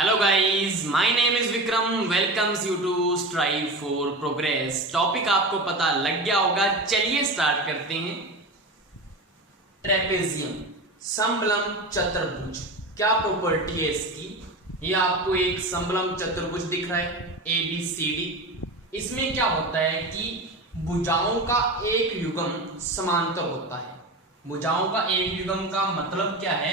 Hello guys, my name is Vikram. Welcomes you to strive for progress. Topic आपको पता लग गया होगा, चलिए स्टार्ट करते हैं। ट्रेपेजियम, समबलम चतुर्भुज, क्या प्रॉपर्टी है इसकी? ये आपको एक समबलम चतुर्भुज दिख रहा है ABCD। इसमें क्या होता है कि भुजाओं का एक युग्म समांतर होता है। भुजाओं का एक युग्म का मतलब क्या है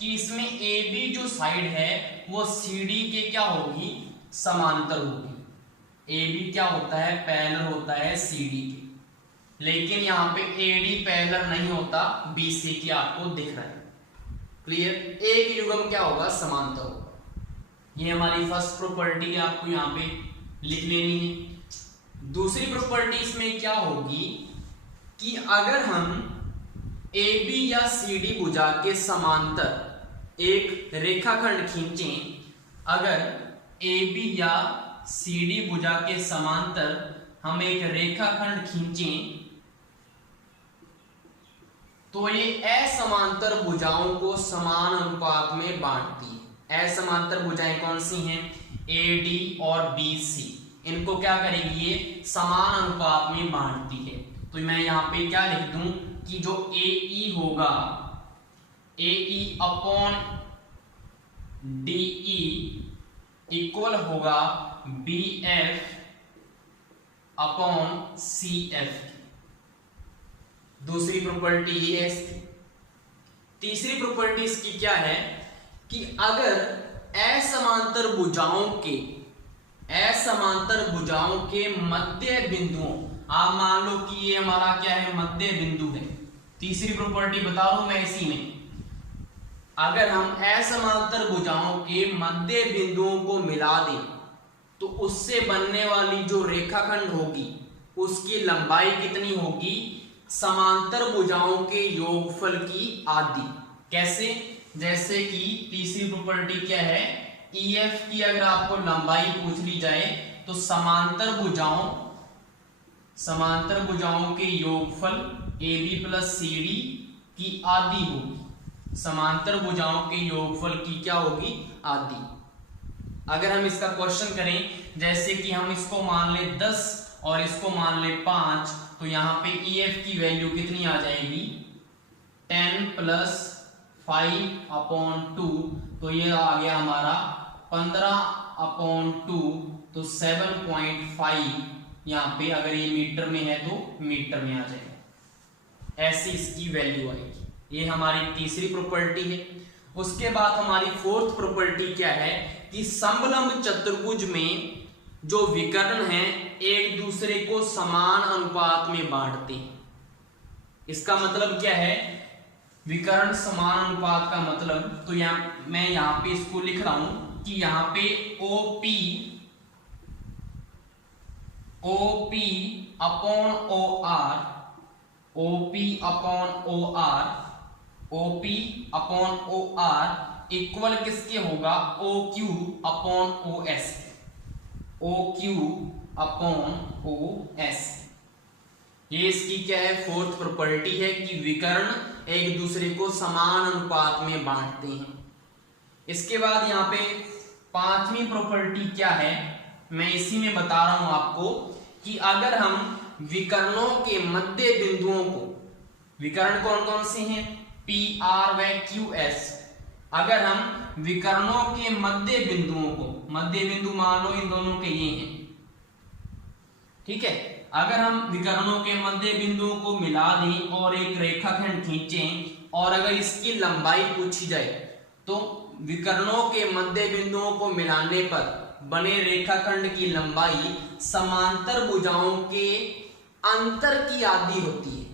कि इसमें AB जो साइड है वो CD के क्या होगी, समांतर होगी। AB क्या होता है, पैरेलल होता है CD के, लेकिन यहाँ पे AD पैरेलल नहीं होता, BC के आपको दिख रहा है। क्लियर? एक युग्म क्या होगा, समांतर होगा। ये हमारी फर्स्ट प्रॉपर्टी है, आपको यहाँ पे लिख लेनी है। दूसरी प्रॉपर्टी इसमें क्या होगी कि अगर हम AB या CD भुजा के समांतर एक रेखाखंड खींचें, अगर AB या CD भुजा के समांतर हम एक रेखाखंड खींचें तो ये असमांतर भुजाओं को समान अनुपात में बांटती है। असमांतर भुजाएं कौन सी हैं? AD और BC। इनको क्या करेगी, ये समान अनुपात में बांटती है। तो मैं यहां पे क्या लिख दूं कि जो AE होगा, AE अपॉन DE इक्वल होगा BF अपॉन CF। दूसरी प्रॉपर्टी ये है इसकी। तीसरी प्रॉपर्टी इसकी क्या है कि अगर असमांतर भुजाओं के मध्य बिंदुओं, आप मान लो कि ये हमारा क्या है, मध्य बिंदु है। तीसरी प्रॉपर्टी बता रहा हूं मैं इसी में। अगर हम असमांतर भुजाओं के मध्य बिंदुओं को मिला दें तो उससे बनने वाली जो रेखाखंड होगी उसकी लंबाई कितनी होगी, समांतर भुजाओं के योगफल की आधी। कैसे? जैसे कि तीसरी प्रॉपर्टी क्या है, EF की अगर आपको लंबाई पूछ ली जाए तो समांतर भुजाओं के योगफल AB प्लस CD की आधी होगी। समांतर भुजाओं के योगफल की क्या होगी, आधी। अगर हम इसका क्वेश्चन करें, जैसे कि हम इसको मान ले 10 और इसको मान ले 5, तो यहाँ पे EF की वैल्यू कितनी आ जाएगी, 10 प्लस 5 अपॉन 2, तो ये आ गया हमारा 15 अपॉन 2, तो 7.5। यहाँ पे अगर ये मीटर में है तो मीटर में आ जाएगा, ऐसी इसकी वैल्यू आएगी। ये हमारी तीसरी प्रॉपर्टी है। उसके बाद हमारी फोर्थ प्रॉपर्टी क्या है कि समबलम चतुर्भुज में जो विकर्ण हैं एक दूसरे को समान अनुपात में बांटते हैं। इसका मतलब क्या है, विकर्ण समान अनुपात का मतलब, तो मैं यहां पे इसको लिख रहा हूं कि यहां पे OP upon OR, OP upon OR equal किसके होगा, OQ upon OS, OQ upon OS। ये इसकी क्या है, फोर्थ प्रॉपर्टी है कि विकर्ण एक दूसरे को समान अनुपात में बांटते हैं। इसके बाद यहाँ पे पांचवी प्रॉपर्टी क्या है, मैं इसी में बता रहा हूं आपको कि अगर हम विकर्णों के मध्य बिंदुओं को, विकर्ण कौन कौन से हैं, PR व QS, अगर हम विकर्णों के मध्य बिंदुओं को, मध्य बिंदु मान लो इन दोनों के ये हैं, ठीक है, अगर हम विकर्णों के मध्य बिंदुओं को मिला दें और एक रेखाखंड खींचें और अगर इसकी लंबाई पूछी जाए तो विकर्णों के मध्य बिंदुओं को मिलाने पर बने रेखाखंड की लंबाई समांतर भुजाओं के अंतर की आधी होती है।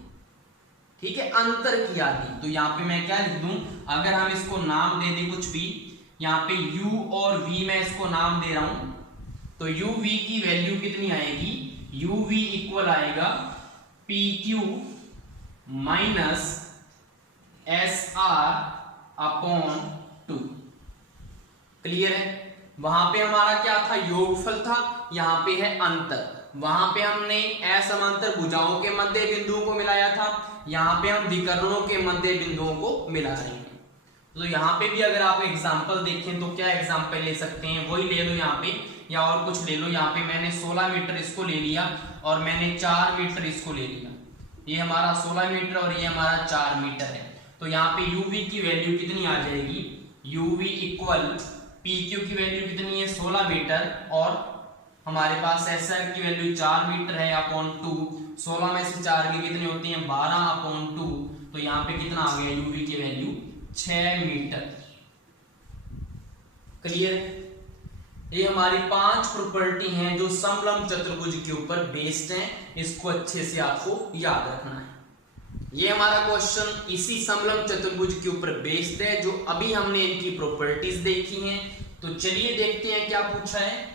ठीक है, अंतर की आधी। तो यहाँ पे मैं क्या लिख दूं, अगर हम इसको नाम दे दें कुछ भी, यहाँ पे U और V मैं इसको नाम दे रहा हूं, तो UV की वैल्यू कितनी आएगी, UV इक्वल आएगा PQ minus SR upon 2। Clear है? वहां पे हमारा क्या था, योगफल था, यहाँ पे है अंतर। वहां पे हमने असमांतर भुजाओं के मध्य बिंदुओं को मिलाया था, यहाँ पे हम विकर्णों के मध्य बिंदुओं को मिला रहे हैं। तो यहाँ पे भी अगर आप एग्जाम्पल देखें तो क्या एग्जाम्पल ले सकते हैं, वही ले लो यहाँ पे या और कुछ ले लो। यहाँ पे मैंने 16 मीटर इसको ले लिया और मैंने 4 मीटर इसको ले लिया। ये हमारा 16 मीटर और ये हमारा 4 मीटर है। तो यहाँ पे यूवी की वैल्यू कितनी आ जाएगी, यूवी इक्वल पी क्यू की वैल्यू कितनी है 16 मीटर और हमारे पास एस आर की वैल्यू 4 मीटर है अपॉन 2। 16 में से 4 की कितनी होती है 12 अपॉन 2। तो यहाँ पे कितना आ गया यूवी की वैल्यू 6 मीटर। क्लियर है? ये हमारी 5 प्रॉपर्टी हैं जो समलंब चतुर्भुज के ऊपर बेस्ड हैं। इसको अच्छे से आपको याद रखना है। ये हमारा क्वेश्चन इसी समलंब चतुर्भुज के ऊपर बेस्ड है जो अभी हमने इनकी प्रॉपर्टीज देखी हैं। तो चलिए देखते हैं क्या पूछा है।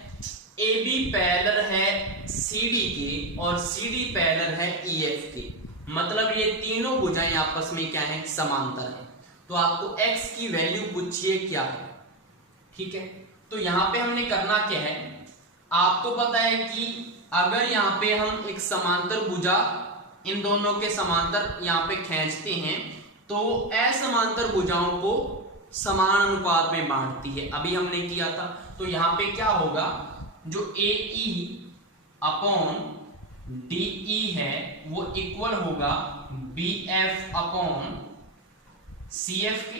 ए बी पैरेलल है सी डी के और सी डी पैरेलल है ई एफ के, मतलब ये तीनों भुजाएं आपस में क्या है समांतर है। तो आपको x की वैल्यू पूछिए क्या है। ठीक है, तो यहां पे हमने करना क्या है, आपको पता है कि अगर यहाँ पे हम एक समांतर भुजा इन दोनों के समांतर यहाँ पे खींचते हैं तो असमांतर भुजाओं को समान अनुपात में बांटती है। अभी हमने किया था। तो यहाँ पे क्या होगा, जो ए ई अपॉन डी ई है वो इक्वल होगा B F upon C F के।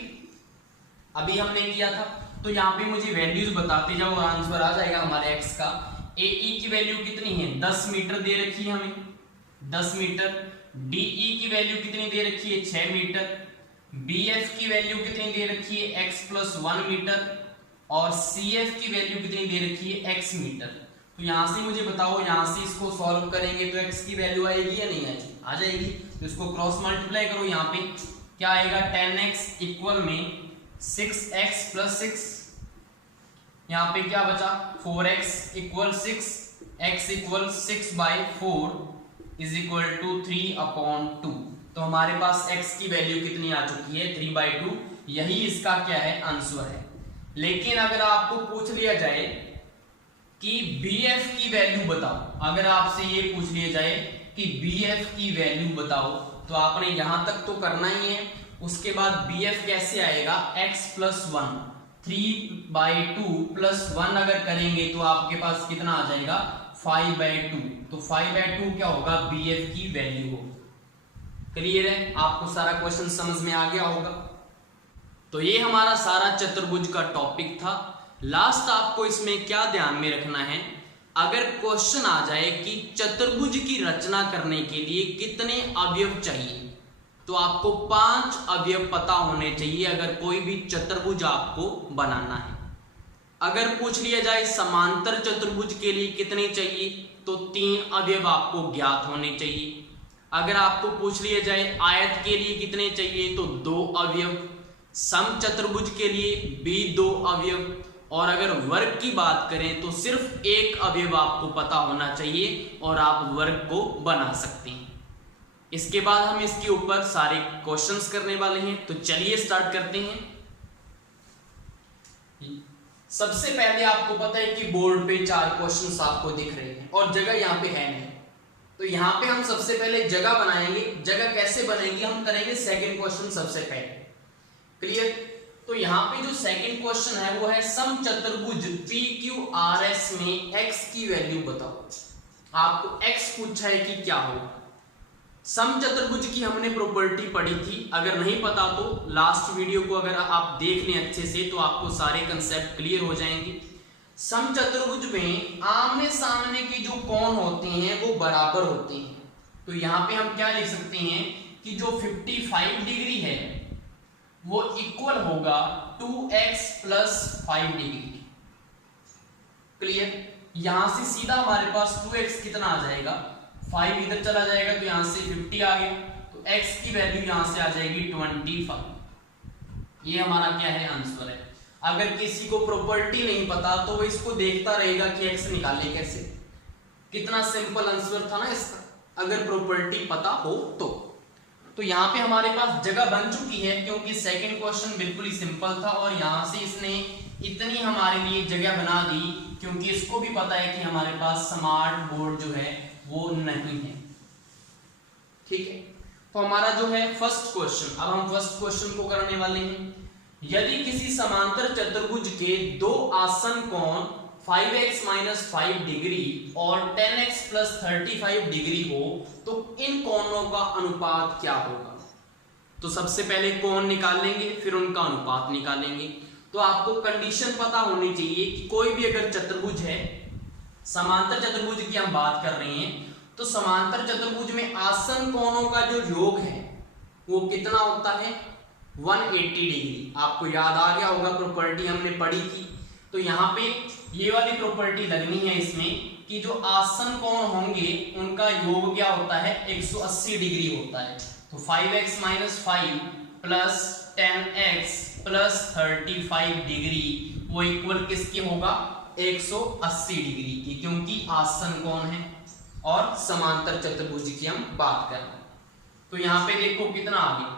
अभी हमने किया था। तो यहाँ पे मुझे वैल्यूज बताते जाओ और आंसर आ जाएगा हमारे एक्स का। ए ई की वैल्यू कितनी है 10 मीटर दे रखी है हमें 10 मीटर। डी ई की वैल्यू कितनी दे रखी है 6 मीटर। बी एफ की वैल्यू कितनी दे रखी है x प्लस 1 मीटर और सी एफ की वैल्यू कितनी दे रखी है x मीटर। तो यहां से मुझे बताओ, यहां से इसको सॉल्व करेंगे तो x की वैल्यू आएगी या नहीं आएगी, आ जाएगी। तो इसको क्रॉस मल्टीप्लाई करो, यहाँ पे क्या आएगा 10x इक्वल में 6x प्लस 6। यहाँ पे क्या बचा 4x equal 6, x equal 6/4 is equal to 3 upon 2। तो हमारे पास x की वैल्यू कितनी आ चुकी है 3/2। यही इसका क्या है आंसर है। लेकिन अगर आपको पूछ लिया जाए कि bf की वैल्यू बताओ, अगर आपसे ये पूछ लिया जाए कि bf की वैल्यू बताओ तो आपने यहां तक तो करना ही है। उसके बाद bf कैसे आएगा x प्लस 1, 3/2 प्लस 1 अगर करेंगे तो आपके पास कितना आ जाएगा 5/2। तो 5/2 क्या होगा bf की वैल्यू होगी। क्लियर है? आपको सारा क्वेश्चन समझ में आ गया होगा। तो ये हमारा सारा चतुर्भुज का टॉपिक था। लास्ट आपको इसमें क्या ध्यान में रखना है, अगर क्वेश्चन आ जाए कि चतुर्भुज की रचना करने के लिए कितने अवयव चाहिए, तो आपको 5 अवयव पता होने चाहिए अगर कोई भी चतुर्भुज आपको बनाना है। अगर पूछ लिया जाए समांतर चतुर्भुज के लिए कितने चाहिए, तो 3 अवयव आपको ज्ञात होने चाहिए। अगर आपको पूछ लिया जाए आयत के लिए कितने चाहिए, तो 2 अवयव। सम चतुर्भुज के लिए भी 2 अवयव। और अगर वर्ग की बात करें तो सिर्फ 1 अवयव आपको पता होना चाहिए और आप वर्ग को बना सकते हैं। इसके बाद हम इसके ऊपर सारे क्वेश्चंस करने वाले हैं। तो चलिए स्टार्ट करते हैं। सबसे पहले आपको पता है कि बोर्ड पे 4 क्वेश्चंस आपको दिख रहे हैं और जगह यहाँ पे है नहीं। तो यहाँ पे हम सबसे पहले जगह बनाएंगे। जगह कैसे बनेगी, हम करेंगे सेकंड क्वेश्चन सबसे पहले। क्लियर? तो यहाँ पे जो सेकंड क्वेश्चन है वो है सम चतुर्भुज PQRS में x की वैल्यू बताओ। आपको x पूछा है कि क्या होगा। सम चतुर्भुज की हमने प्रॉपर्टी पढ़ी थी, अगर नहीं पता तो लास्ट वीडियो को अगर आप देख लें अच्छे से तो आपको सारे कंसेप्ट क्लियर हो जाएंगे। सम चतुर्भुज में आमने सामने के जो कोण होते हैं वो बराबर होते हैं। तो यहाँ पे हम क्या लिख सकते हैं कि जो 55 डिग्री है वो इक्वल होगा 2x प्लस 5 डिग्री। क्लियर? यहां से सीधा हमारे पास 2x कितना आ जाएगा 5 इधर चला जाएगा तो यहां से 50 आ गया। तो x की वैल्यू यहां से आ जाएगी 25। ये हमारा क्या है आंसर है। अगर किसी को प्रॉपर्टी नहीं पता तो वो इसको देखता रहेगा कि x निकाले कैसे। कितना सिंपल आंसर था ना इसका, अगर प्रॉपर्टी पता हो तो यहाँ पे हमारे पास जगह बन चुकी है क्योंकि सेकंड क्वेश्चन बिल्कुल ही सिंपल था और यहाँ से इसने इतनी हमारे लिए जगह बना दी क्योंकि इसको भी पता है कि हमारे पास स्मार्ट बोर्ड जो है वो नहीं है। ठीक है, तो हमारा जो है फर्स्ट क्वेश्चन, अब हम फर्स्ट क्वेश्चन को करने वाले हैं। यदि किसी समांतर चतुर्भुज के दो आसन कोण 5x - 5 डिग्री और 10x + 35 डिग्री हो तो इन कोणों का अनुपात क्या होगा। तो सबसे पहले कोण निकाल लेंगे, फिर उनका अनुपात निकालेंगे। तो आपको कंडीशन पता होनी चाहिए कि कोई भी अगर चतुर्भुज है, समांतर चतुर्भुज की हम बात कर रहे हैं, तो समांतर चतुर्भुज में आसन कोणों का जो योग है वो कितना होता है, 180 डिग्री। आपको याद आ गया होगा, प्रॉपर्टी हमने पढ़ी थी। तो यहाँ पे ये वाली प्रॉपर्टी लगनी है इसमें कि जो आसन कोण होंगे उनका योग क्या होता है, 180 डिग्री होता है। तो 5x - 5 plus 10x plus 35 degree वो इक्वल किसके होगा, 180 डिग्री की, क्योंकि आसन कोण है और समांतर चतुर्भुज की हम बात कर रहे हैं। तो यहाँ पे देखो कितना आ गया,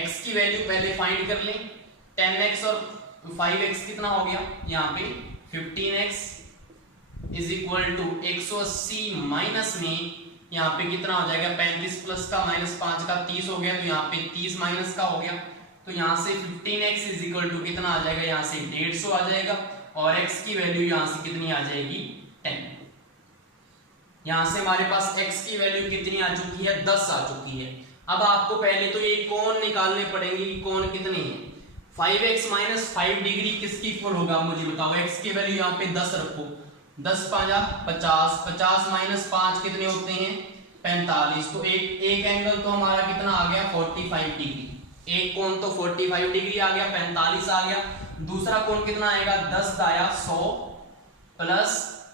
x की वैल्यू पहले फाइंड कर लें। 10x और 5x कितना हो गया, यहाँ पे 15x is equal to 180 minus में यहाँ पे कितना हो जाएगा, 35 प्लस का -5 का 30 हो गया। तो यहाँ पे 30 माइनस का हो गया। तो यहाँ से 15x इज इक्वल टू कितना आ जाएगा, यहाँ से 150 आ जाएगा और x की वैल्यू यहाँ से कितनी आ जाएगी, 10। यहाँ से हमारे पास x की वैल्यू कितनी आ चुकी है, 10 आ चुकी है। अब आपको पहले तो ये कोण निकालने पड़ेंगे कि कोण कितने हैं। 5x - 5 डिग्री किसकी इक्वल होगा, मुझे बताओ। x की वैल्यू यहाँ पे 10 रखो, 10 × 5 = 50, 50 - 5 कितने होते हैं, 45। तो एक एंगल तो हमारा कितना आ गया, 45 डिग्री। एक कोण तो 45 डिग्री आ गया, 45 आ गया। दूसरा कोण कितना आएगा, 10 दाया 100 प्लस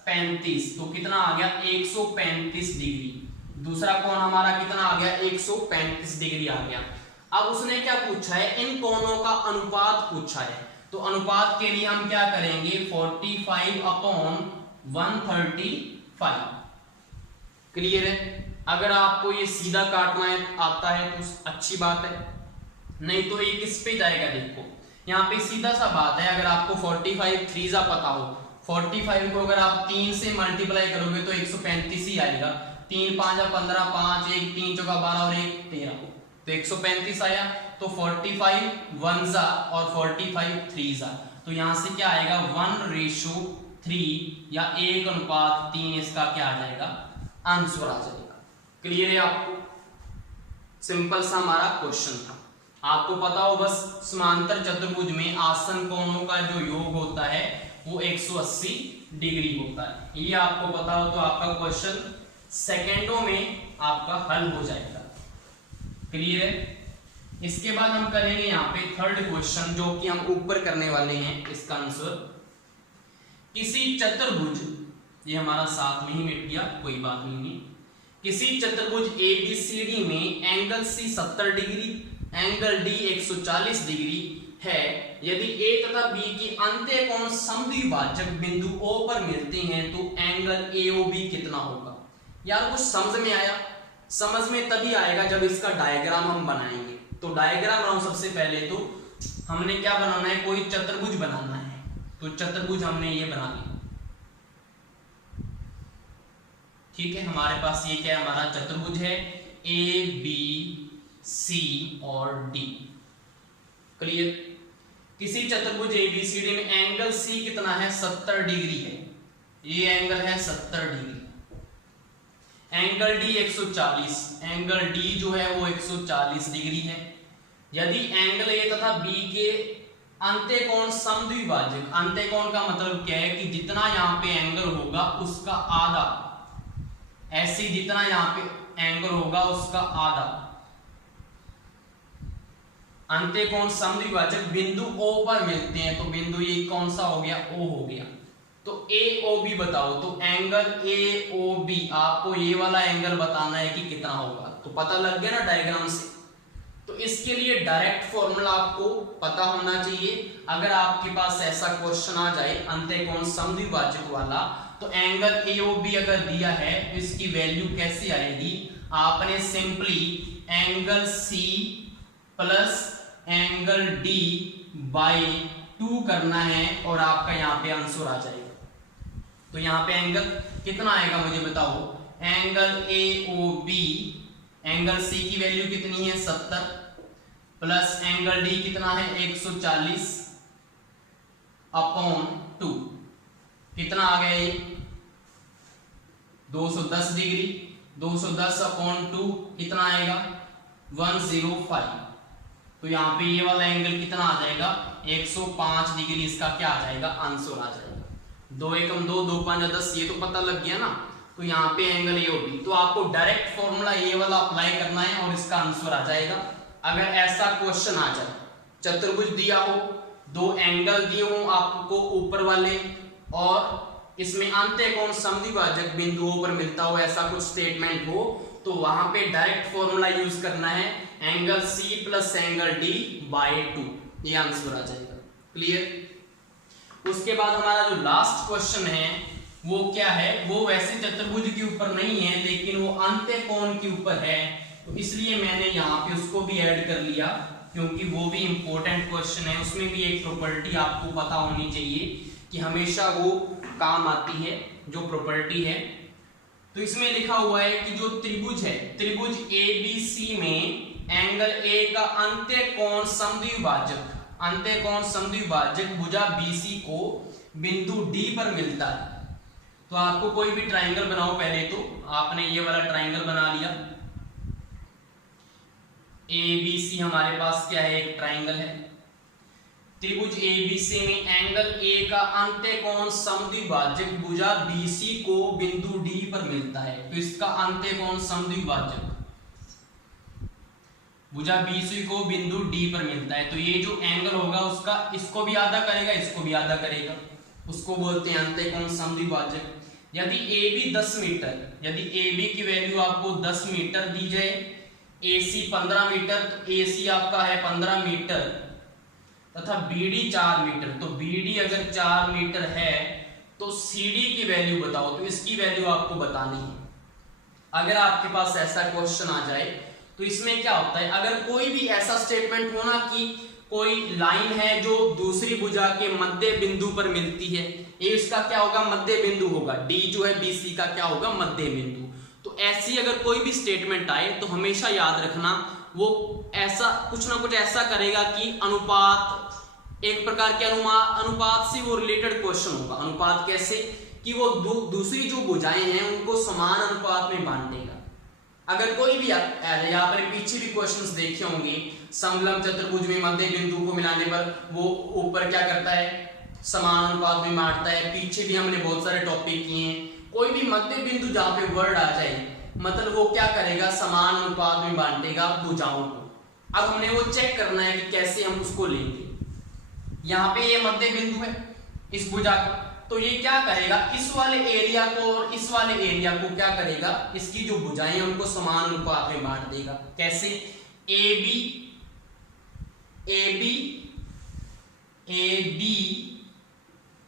35, तो कितना आ गया, 135 डिग्री। दूसरा कोण हमारा कितना आ गया, 135 डिग्री आ गया। अब उसने क्या पूछा है, इन कोणों का अनुपात पूछा है। तो अनुपात के लिए हम क्या करेंगे, 45/135। क्लियर है। अगर आपको ये सीधा काटना आता है तो अच्छी बात है, नहीं तो ये किस पे जाएगा। देखो यहाँ पे सीधा सा बात है, अगर आपको 45 3 पता हो, 45 को अगर आप 3 से मल्टीप्लाई करोगे तो 135 ही आएगा। 3 × 5 = 15, 5 1 3 × 4 12 और 1 13, तो 135 आया। तो 45 1 और 45 3। तो यहां से क्या आएगा, 1:3 या 1:3 इसका क्या आ जाएगा, आंसर आ जाएगा। क्लियर है आपको। सिंपल सा हमारा क्वेश्चन था। आपको पता हो बस समांतर चतुर्भुज में आसन कोणों का जो योग होता है वो 180 डिग्री होता है। ये आपको पता हो तो आपका क्वेश्चन सेकेंडों में आपका हल हो जाएगा। क्लियर है। इसके बाद हम करेंगे यहाँ पे थर्ड क्वेश्चन, जो कि हम ऊपर करने वाले हैं। इसका आंसर, किसी चतुर्भुज, ये हमारा साथ में ही मिट गया, कोई बात नहीं है। किसी चतुर्भुज ABCD में angle C 70 degree, angle D 140 degree है। यदि A तथा B की अंत्य कोण समद्विभाजक बिंदु O पर मिलते हैं तो एंगल AOB कितना होगा। यार कुछ समझ में आया? समझ में तभी आएगा जब इसका डायग्राम हम बनाएंगे। तो डायग्राम बनाओ। सबसे पहले तो हमने क्या बनाना है, कोई चतुर्भुज बनाना है। तो चतुर्भुज हमने ये बना लिया। ठीक है, हमारे पास ये क्या है, हमारा चतुर्भुज है ABC और D। क्लियर। किसी चतुर्भुज ABCD में एंगल C कितना है, 70 डिग्री है। ये एंगल है 70 degree. Angle D 140, angle D जो है वो 140 डिग्री है। यदि एंगल A तथा B के अंत्य कोण समद्विभाजक, अंत्य कोण का मतलब क्या है कि जितना यहाँ पे एंगल होगा उसका आधा, ऐसे जितना यहाँ पे एंगल होगा उसका आधा, अंत्य कोण समद्विभाजक बिंदु O पर मिलते हैं। तो बिंदु ये कौन सा हो गया, O हो गया। तो AOB बताओ। तो एंगल AOB, आपको ये वाला एंगल बताना है कि कितना होगा। तो पता लग गया ना डायग्राम से। तो इसके लिए डायरेक्ट फॉर्मूला आपको पता होना चाहिए। अगर आपके पास ऐसा क्वेश्चन आ जाए अंत्य कोण समद्विभाजक वाला, तो एंगल AOB अगर दिया है तो इसकी वैल्यू कैसे आएगी, आपने simply angle C plus angle D by 2 करना है और आपका यहाँ पे आंसर आ जाएगा। तो यहाँ पे एंगल कितना आएगा मुझे बताओ। एंगल AOB, एंगल C की वैल्यू कितनी है, 70 प्लस एंगल डी कितना है 140 अपॉन 2, कितना आ गया ये 210 डिग्री। 210 अपॉन 2 कितना आएगा 105। तो यहाँ पे ये वाला एंगल कितना आ जाएगा 105 डिग्री, इसका क्या आ जाएगा आंसर आ जाएगा। 2 एकम 2, 2 5 10, ये तो पता लग गया ना। तो यहाँ पे एंगल ए होगी, तो आपको डायरेक्ट फॉर्मूला ये वाला अप्लाई करना है और इसका आंसर आ जाएगा। अगर ऐसा क्वेश्चन आ जाए, चतुर्भुज दिया हो, 2 एंगल दिए हो आपको ऊपर वाले, और इसमें अंत्यकोण समद्विभाजक बिंदुओं पर मिलता हो, ऐसा कुछ स्टेटमेंट हो, तो वहां पे डायरेक्ट फॉर्मूला यूज करना है angle C plus angle D by 2, ये आंसर आ जाएगा। क्लियर। उसके बाद हमारा जो लास्ट क्वेश्चन है वो क्या है, वो वैसे चतुर्भुज के ऊपर नहीं है लेकिन वो अंत्यकोण के ऊपर है, तो इसलिए मैंने यहाँ पे उसको भी ऐड कर लिया क्योंकि वो भी इंपॉर्टेंट क्वेश्चन है। उसमें भी एक प्रॉपर्टी आपको पता होनी चाहिए कि हमेशा वो काम आती है जो प्रॉपर्टी है। तो इसमें लिखा हुआ है कि जो त्रिभुज है, त्रिभुज ABC में एंगल ए का अंत्यकोण समद्विभाजक, अंत्यकोण समद्विभाजक भुजा BC को बिंदु D पर मिलता है। तो आपको कोई भी ट्राइंगल बनाओ, पहले तो आपने ये वाला ट्राइंगल बना लिया, ABC हमारे पास क्या है, एक ट्राइंगल है। त्रिभुज ABC में एंगल A का अंत्यकोण समद्विभाजक भुजा BC को बिंदु D पर मिलता है। तो इसका अंत्यकोण समद्विभाजक भुजा BC को बिंदु D पर मिलता है, तो ये जो एंगल होगा उसका इसको भी आधा करेगा, इसको भी आधा करेगा, उसको बोलते हैं अंत्यकोण समद्विभाजक। यदि AB 10 मीटर, यदि AB की वैल्यू आपको 10 मीटर दी जाए, AC 15 मीटर, तो AC आपका है 15 मीटर तथा BD 4 मीटर, तो BD अगर 4 मीटर है तो CD की वैल्यू बताओ, तो इसकी वैल्यू आपको बतानी है। अगर आपके पास ऐसा क्वेश्चन आ जाए तो इसमें क्या होता है, अगर कोई भी ऐसा स्टेटमेंट हो ना कि कोई लाइन है जो दूसरी भुजा के मध्य बिंदु पर मिलती है, ये इसका क्या होगा मध्य बिंदु होगा, D जो है BC का क्या होगा मध्य बिंदु। तो ऐसी अगर कोई भी स्टेटमेंट आए तो हमेशा याद रखना वो ऐसा कुछ ना कुछ ऐसा करेगा कि अनुपात, एक प्रकार के अनुपात से वो रिलेटेड क्वेश्चन होगा। अनुपात कैसे कि वो दूसरी जो भुजाएं हैं उनको समान अनुपात में बांटेगा। अगर कोई भी यहाँ पर पीछे भी क्वेश्चंस देखे होंगे, समलंब चतुर्भुज में मध्य बिंदु को मिलाने पर वो ऊपर क्या करता है समान अनुपात में बांटता है। पीछे भी हमने बहुत सारे टॉपिक किए हैं, कोई भी मध्य बिंदु जहां पे वर्ड आ जाए मतलब वो क्या करेगा समान अनुपात में बांटेगा भुजाओं को। अब हमने वो चेक करना है कि कैसे हम उसको लेंगे। यहाँ पे ये मध्य बिंदु है इस भुजा का, तो ये क्या करेगा इस वाले एरिया को और इस वाले एरिया को क्या करेगा, इसकी जो भुजाएं हैं उनको समान अनुपात में बांट देगा। कैसे, AB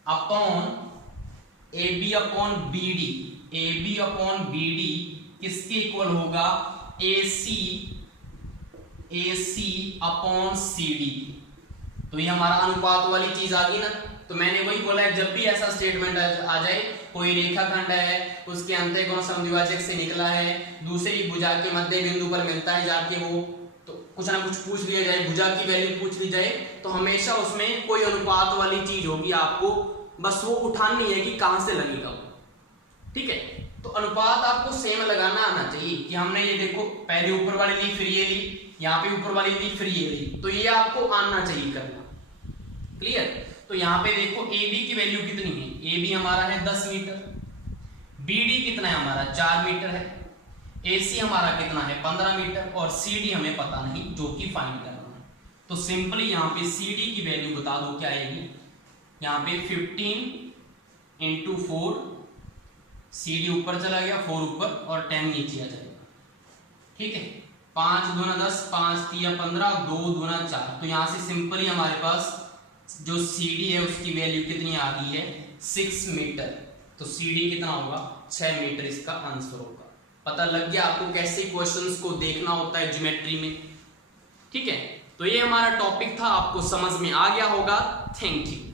अपॉन BD किसके इक्वल होगा, AC अपॉन CD। तो ये हमारा अनुपात वाली चीज आ गई ना। तो मैंने वही बोला है, जब भी ऐसा स्टेटमेंट आ जाए, कोई रेखाखंड है उसके अंत्यकोण समद्विभाजक से निकला है, दूसरी भुजा के मध्य बिंदु पर मिलता है जाके वो, तो कुछ ना कुछ पूछ लिया जाए, भुजा की वैल्यू पूछ ली जाए, तो हमेशा उसमें कोई अनुपात वाली चीज होगी, आपको बस वो उठानी है कि कहां से लगेगा वो। ठीक है, तो अनुपात आपको सेम लगाना आना चाहिए कि हमने ये देखो पहले ऊपर वाली ली फिर ये ली, यहाँ पे ऊपर वाली ली फिर ये ली, तो ये आपको आना चाहिए करना। क्लियर। तो यहाँ पे देखो AB की वैल्यू कितनी है, AB हमारा है 10 मीटर, BD कितना है हमारा 4 मीटर है, AC हमारा कितना है 15 मीटर और CD हमें पता नहीं जो कि फाइंड करना है। तो सिंपली यहाँ पे CD की वैल्यू बता दो क्या आएगी, यहाँ पे 15 इंटू 4, CD ऊपर चला गया 4 ऊपर और 10 नीचे आ जाएगा। ठीक है, 5 दूना 10, 5 3 15, 2 दूना 4। तो यहाँ से सिंपली हमारे पास जो CD है उसकी वैल्यू कितनी आ गई है 6 मीटर। तो CD कितना होगा 6 मीटर, इसका आंसर होगा। पता लग गया आपको कैसे क्वेश्चंस को देखना होता है ज्योमेट्री में। ठीक है, तो ये हमारा टॉपिक था, आपको समझ में आ गया होगा। Thank you.